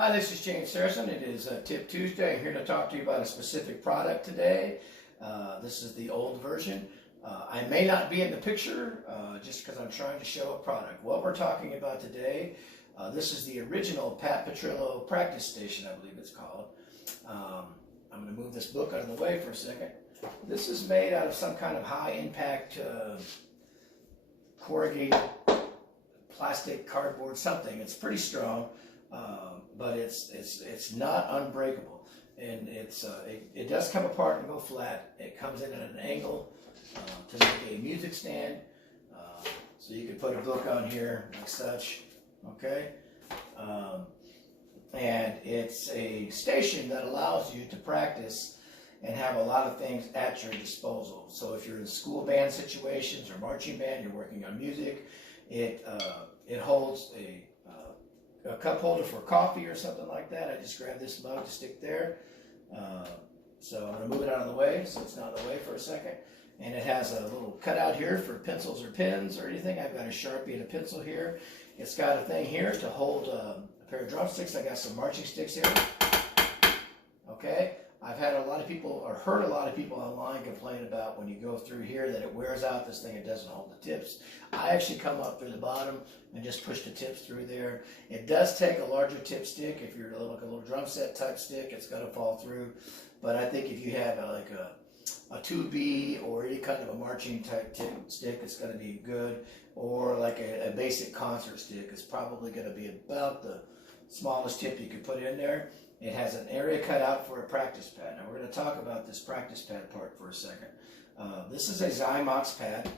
Hi, this is James Harrison. It is Tip Tuesday. I'm here to talk to you about a specific product today. This is the old version. I may not be in the picture just because I'm trying to show a product. What we're talking about today, this is the original Pat Petrillo Practice Station, I believe it's called. I'm going to move this book out of the way for a second. This is made out of some kind of high-impact corrugated plastic, cardboard, something. It's pretty strong. But it's not unbreakable, and it does come apart and go flat. It comes in at an angle to make a music stand, so you can put a book on here like such. Okay, and it's a station that allows you to practice and have a lot of things at your disposal. So if you're in school band situations or marching band, you're working on music, it holds a cup holder for coffee or something like that. I just grabbed this mug to stick there. So I'm going to move it out of the way so it's not in the way for a second. And it has a little cutout here for pencils or pens or anything. I've got a Sharpie and a pencil here. It's got a thing here to hold a pair of drumsticks. I got some marching sticks here. Okay. I've had a lot of people, or heard a lot of people online complain about when you go through here that it wears out this thing, it doesn't hold the tips. I actually come up through the bottom and just push the tips through there. It does take a larger tip stick. If you're like a little drum set type stick, it's going to fall through. But I think if you have like a 2B or any kind of a marching type tip stick, it's going to be good. Or like a basic concert stick, it's probably going to be about the smallest tip you could put in there. It has an area cut out for a practice pad. Now we're going to talk about this practice pad part for a second. This is a Zymox pad.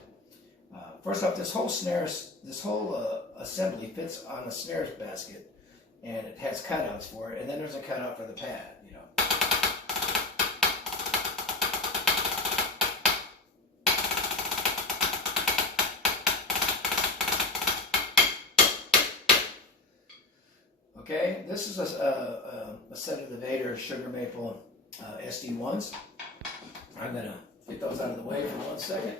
First off, this whole assembly fits on a snares basket, and it has cutouts for it. And then there's a cutout for the pad. You know. Okay, this is a set of the Vader Sugar Maple SD1s. I'm going to get those out of the way for 1 second.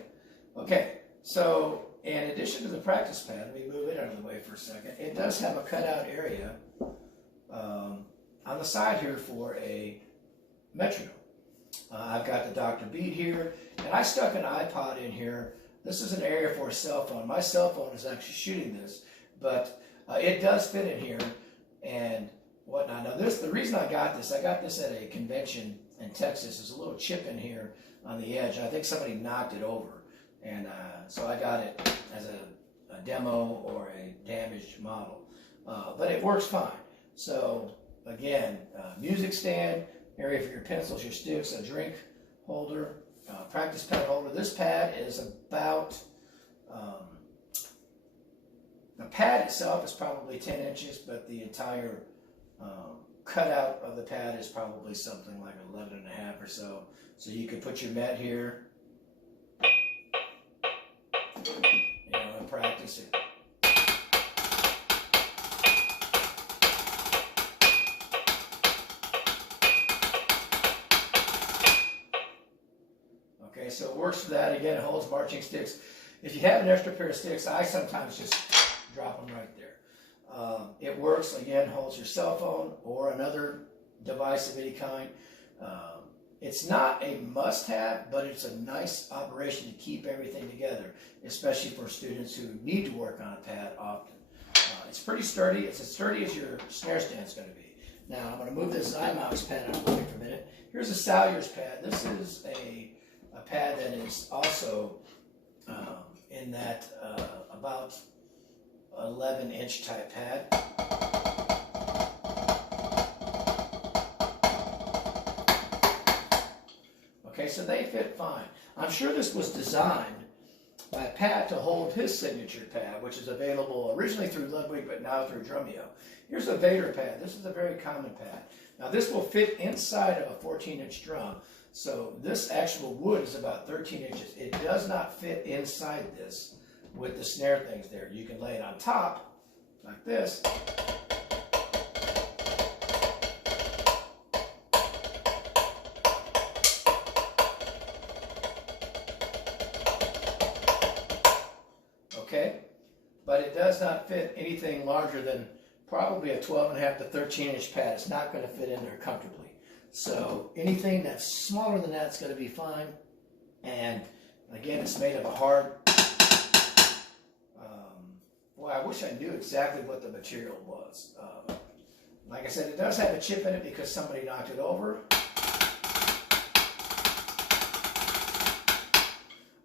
Okay, so in addition to the practice pad, let me move it out of the way for a second. It does have a cutout area on the side here for a metronome. I've got the Dr. Beat here, and I stuck an iPod in here. This is an area for a cell phone. My cell phone is actually shooting this, but it does fit in here and whatnot. Now the reason I got this at a convention in Texas. There's a little chip in here on the edge. I think somebody knocked it over, and so I got it as a demo or a damaged model. But it works fine. So again, music stand, area for your pencils, your sticks, a drink holder, practice pad holder. This pad is about, the pad itself is probably 10 inches, but the entire cutout of the pad is probably something like 11 and a half or so. So you could put your met here, and practice it. Okay, so it works for that. Again, it holds marching sticks. If you have an extra pair of sticks, I sometimes just drop them right there. It works, again, holds your cell phone or another device of any kind. It's not a must-have, but it's a nice operation to keep everything together, especially for students who need to work on a pad often. It's pretty sturdy. It's as sturdy as your snare stand is going to be. Now, I'm going to move this Zymox pad out of the way for a minute. Here's a Salyers pad. This is a pad that is also in that about 11-inch type pad. Okay, so they fit fine. I'm sure this was designed by Pat to hold his signature pad, which is available originally through Ludwig, but now through Drumeo. Here's a Vader pad. This is a very common pad. Now this will fit inside of a 14-inch drum. So this actual wood is about 13 inches. It does not fit inside this with the snare things there. You can lay it on top like this. Okay, but it does not fit anything larger than probably a 12.5 to 13-inch pad. It's not going to fit in there comfortably. So anything that's smaller than that is going to be fine. And again, it's made of a hard, well, I wish I knew exactly what the material was. Like I said, it does have a chip in it because somebody knocked it over.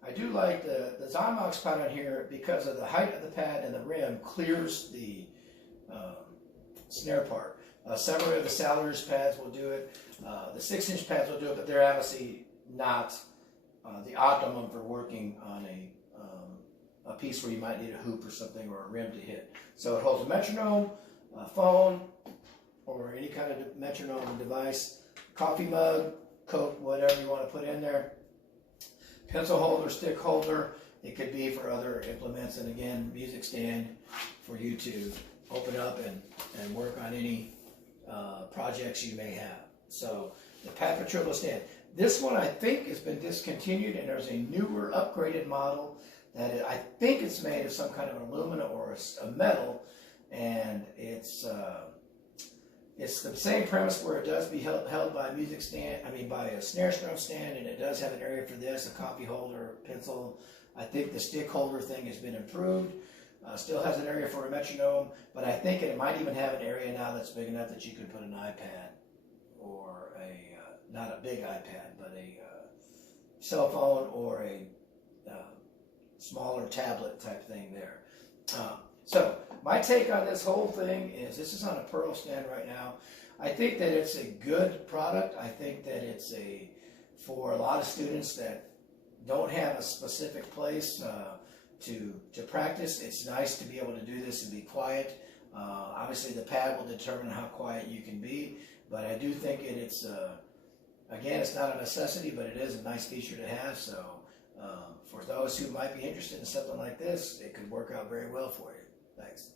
I do like the Zymox pad on here because of the height of the pad and the rim clears the snare part. Several of the Salers pads will do it. The 6-inch pads will do it, but they're obviously not the optimum for working on a piece where you might need a hoop or something or a rim to hit. So it holds a metronome, a phone, or any kind of metronome device, coffee mug, Coke, whatever you want to put in there. Pencil holder, stick holder. It could be for other implements, and again, music stand for you to open up and work on any projects you may have. So the Pat Petrillo stand. This one I think has been discontinued, and there's a newer upgraded model that I think it's made of some kind of aluminum or a metal, and it's the same premise where it does be held by a music stand, by a snare drum stand, and it does have an area for this, a coffee holder, pencil. I think the stick holder thing has been improved. Still has an area for a metronome, but I think it might even have an area now that's big enough that you can put an iPad or not a big iPad, but a cell phone or a smaller tablet type thing there. So my take on this whole thing is this is on a Pearl stand right now. I think that it's a good product. I think that it's for a lot of students that don't have a specific place to practice. It's nice to be able to do this and be quiet. Obviously the pad will determine how quiet you can be, but I do think it's again, it's not a necessity, but it is a nice feature to have. So for those who might be interested in something like this, it could work out very well for you. Thanks.